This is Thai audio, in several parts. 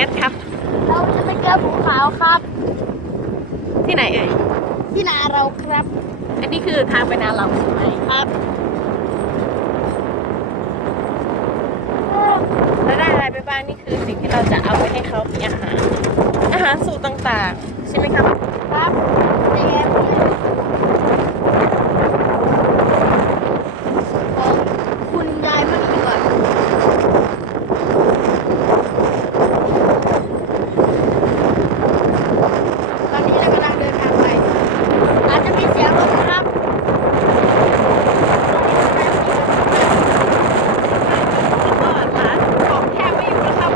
กันครับ เราจะไปเกลือหมูขาวครับ ที่ไหนเอ่ย ที่นาเราครับ อันนี้คือทางไปนาเราใช่ไหมครับแล้วได้อะไรไปบ้างนี่คือสิ่งที่เราจะเอาไปให้เขามีอาหาร อาหารสูตรต่างๆ ใช่ไหมครับ ครับแจมของคุณยายมณีก่อนตอนนี้เรากำลังเดินทางไป อาจจะมีเสียงรถนะครับตอนนี้เราไปที่ แล้วก็ร้านของแทบไม่อยู่แล้วครับ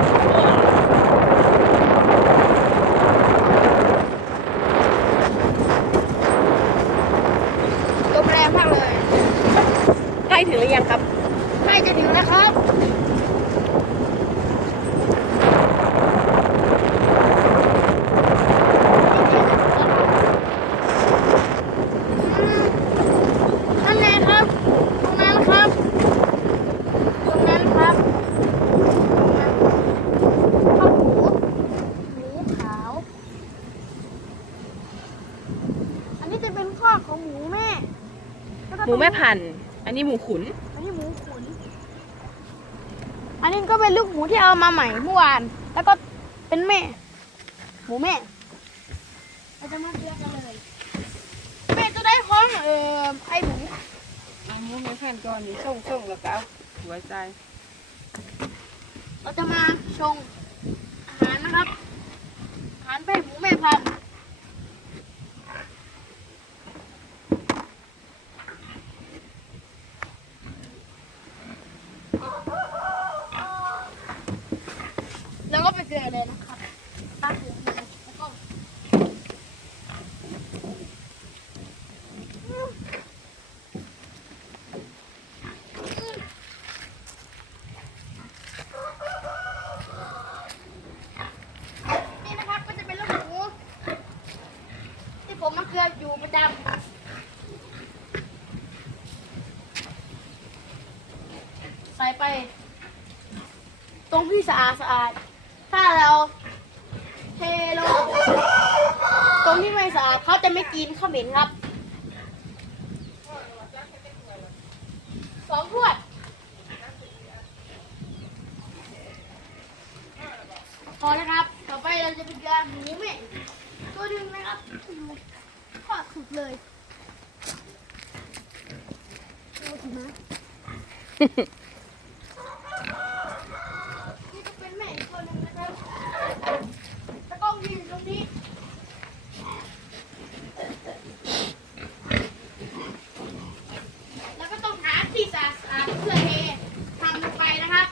ลมแรงมากเลย ใกล้ถึงหรือยังครับ ใกล้จะถึงแล้วครับ นั่นแหละครับ ตรงนั้นครับ ตรงนั้นครับตรงนั้นข้าวหมูหมูขาว อันนี้จะเป็นข้อของหมูแม่ล้วก็ หมูแม่พันธุ์อันนี้หมูขุน อันนี้หมูขุน อันนี้ก็เป็นลูกหมูที่เอามาใหม่เมื่อวาน แล้วก็เป็นแม่ หมูแม่ เราจะมาเลือกกันเลย แม่จะได้พร้อมเอ่อไอหมูอันนี้ไม่ขั้นตอนนี้ส่งส่งแล้วก็เอาหัวใจ เราจะมาชงอาหารนะครับ อาหารแป้งหมูแม่พันธุ์ แล้วก็ไปเลือเลยนะครับตั้งเกลือเลยแล้วก็นี่นะครับก็จะเป็นลูกหมูที่ผมมาเกลืออยู่ประจำ ใส่ไป ตรงที่สะอาดสะอาด ถ้าเราเทลงตรงที่ไม่สะอาดเขาจะไม่กินเขาเหม็นครับสองถ้วยพอนะครับ ต่อไปเราจะเป็นการหมูแม่ตัวหนึ่งนะครับดูทอดสุดเลยดูสินะนี่จะเป็นแม่อีกตัวหนึ่งนะครับตะกล้องยืนตรงนี้ แล้วก็ต้องหาที่สะอาดๆเพื่อเททำลงไปนะครับ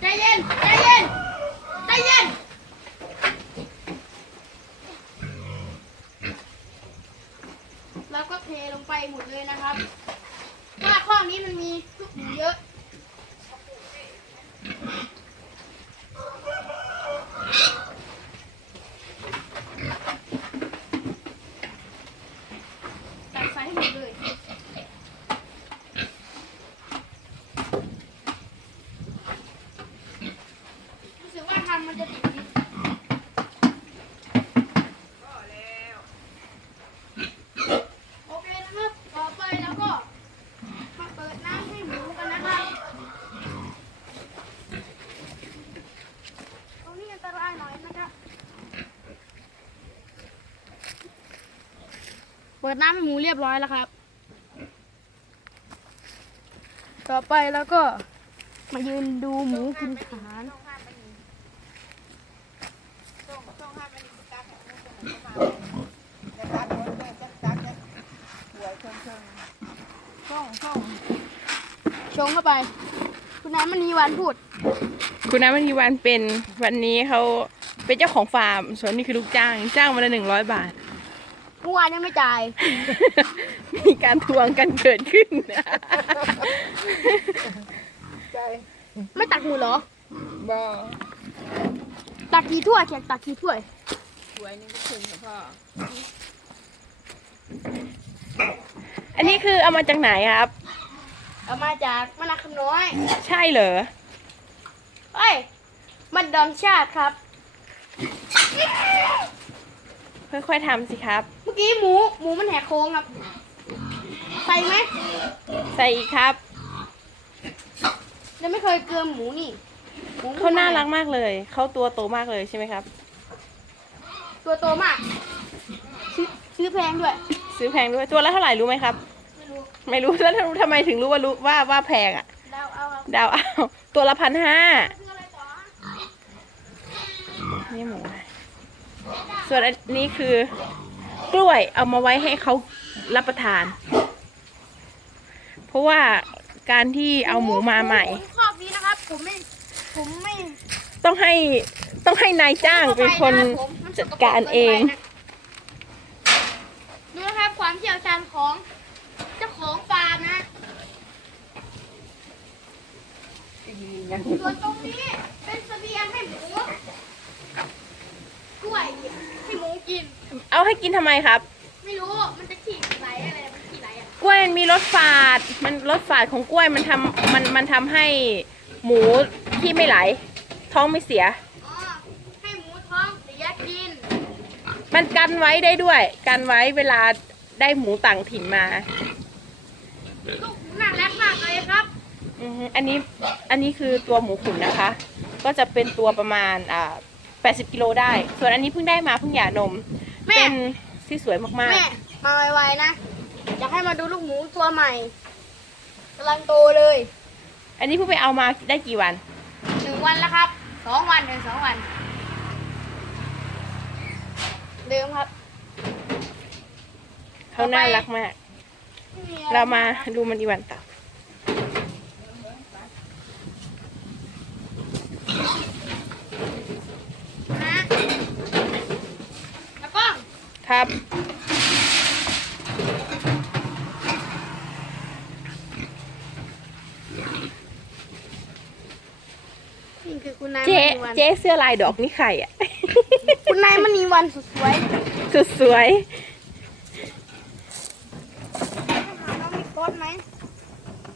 ใจเย็น ใจเย็น ใจเย็น แล้วก็เทลงไปหมดเลย นะครับเพราะว่าข้อนี้มันมีลูกหมูเยอะ ตัดไซส์ให้หมดเลย รู้สึกว่าทำมันจะติดนิดโอเคนะครับ ต่อไปแล้วก็มาเปิดน้ำให้หมูกันนะครับตรงนี้อันตรายหน่อยนะครับ เปิดน้ำให้หมูเรียบร้อยแล้วครับ ต่อไปแล้วก็มายืนดูหมูกินอาหารส่งส่งให้มันตักให้มันส่งเข้ามาแล้วตักรถแม่จักตักจักหัวเชิงเชิงส่งส่งชงเข้าไป คุณนายมณีวันพูด คุณน้ำมันีวันเป็นวันนี้เขาเป็นเจ้าของฟาร์ม ส่วนนี้คือลูกจ้าง จ้างวันละหนึ่งร้อยบาท เมื่อวานยังไม่จ่าย มีการทวงกันเกิดขึ้นใจไม่ตักหมูเหรอ บ่ ตักกี่ถ้วยแขกตักกี่ถ้วยหัวนี่ก็ถึงค่ะพ่อ อันนี้คือเอามาจากไหนครับ เอามาจากมะนาวคำน้อย ใช่เหรอเอ้ยบันดอนชาติครับ ค่อยๆทำสิครับ เมื่อกี้หมูหมูมันแหกโค้งครับ ใส่ไหมใส่อีกครับยังไม่เคยเกลือหมูนี่หมูเขาน่ารักมากเลย เขาตัวโตมากเลยใช่ไหมครับ ตัวโตมากซื้อซื้อแพงด้วย ซื้อแพงด้วยตัวละเท่าไหร่รู้ไหมครับ ไม่รู้ไม่รู้แล้วทำไมถึงรู้ว่ารู้ว่าว่าแพงอะเดาเอาครับดาวเอาตัวละพันห้าซื้ออะไรต่อนี่หมูนะ ส่วนอันนี้คือกล้วยเอามาไว้ให้เขารับประทาน เพราะว่าการที่เอาหมูมาใหม่ผครอบนี้นะครับ ผมไม่ ผมไม่ต้องให้ต้องให้นายจ้างเป็นคนจัดการเองดูนะครับความเชี่ยวชาญของเจ้าของฟาร์มนะส่วนตรงนี้เป็นเสบียงให้หมู กล้วยให้หมูกิน เอาให้กินทำไมครับ ไม่รู้ มันจะขี่ไหลอะไร มันขี่ไหลอะกล้วยมันมีรสฝาด มันรสฝาดของกล้วยมันทำมันมันทำให้หมูที่ไม่ไหล ท้องไม่เสีย อ๋อ ให้หมูท้องเสียกิน มันกันไว้ได้ด้วย กันไว้เวลาได้หมูต่างถิ่นมาลูกหมูน่ารักมากเลยครับ อือฮึอันนี้อันนี้คือตัวหมูขุนนะคะ ก็จะเป็นตัวประมาณอ่า80กิโลได้ ส่วนอันนี้เพิ่งได้มาเพิ่งหย่านม แม่ เป็นที่สวยมากแม่มาไวๆนะ อยากให้มาดูลูกหมูตัวใหม่กำลังโตเลยๆ อันนี้เพิ่งไปเอามาได้กี่วัน หนึ่งวันแล้วครับสองวันถึงสองวันเดิมครับ เขาน่ารักมากไม่มีอะไรเรามาดูมันอีกวันต่อ นะแล้วก็ ครับ นี่คือคุณนายเจ๊มณีวันเจ๊เสื้อลายดอกนี่ใครอะ คุณนายมณีวันสุดสวยสุดสวยน้องมีโค้ดไหม